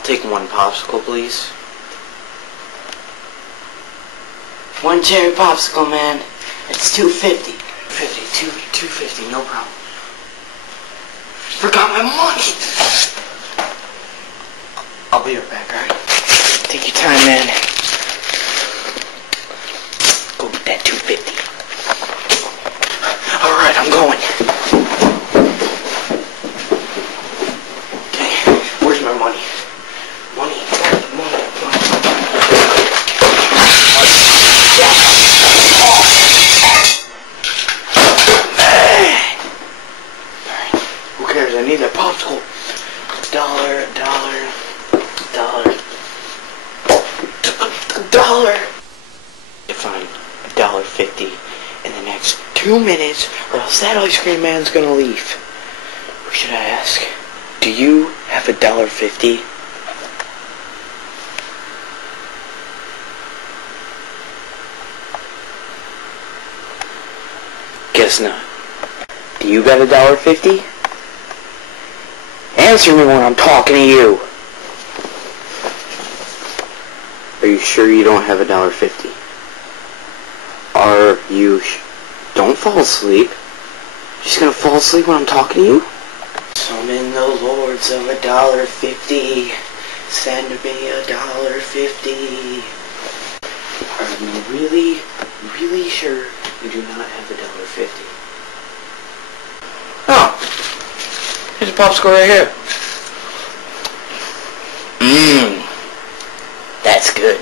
I'll take one popsicle, please. One cherry popsicle, man. It's $2.50. $2.50, no problem. Forgot my money. I'll be right back, alright? Take your time, man. Go get that $2.50. Alright, I'm going. Okay, where's my money? Money. Who cares? I need that popsicle. $1. Fine, $1.50 in the next 2 minutes, or else that ice cream man's gonna leave. Who should I ask? Do you have $1.50? Guess not. Do you got $1.50? Answer me when I'm talking to you. Are you sure you don't have $1.50? Are you don't fall asleep. You're just gonna fall asleep when I'm talking to you? Summon the lords of $1.50. Send me $1.50. Are you really sure you do not have $1.50? Oh, here's a popsicle right here. That's good.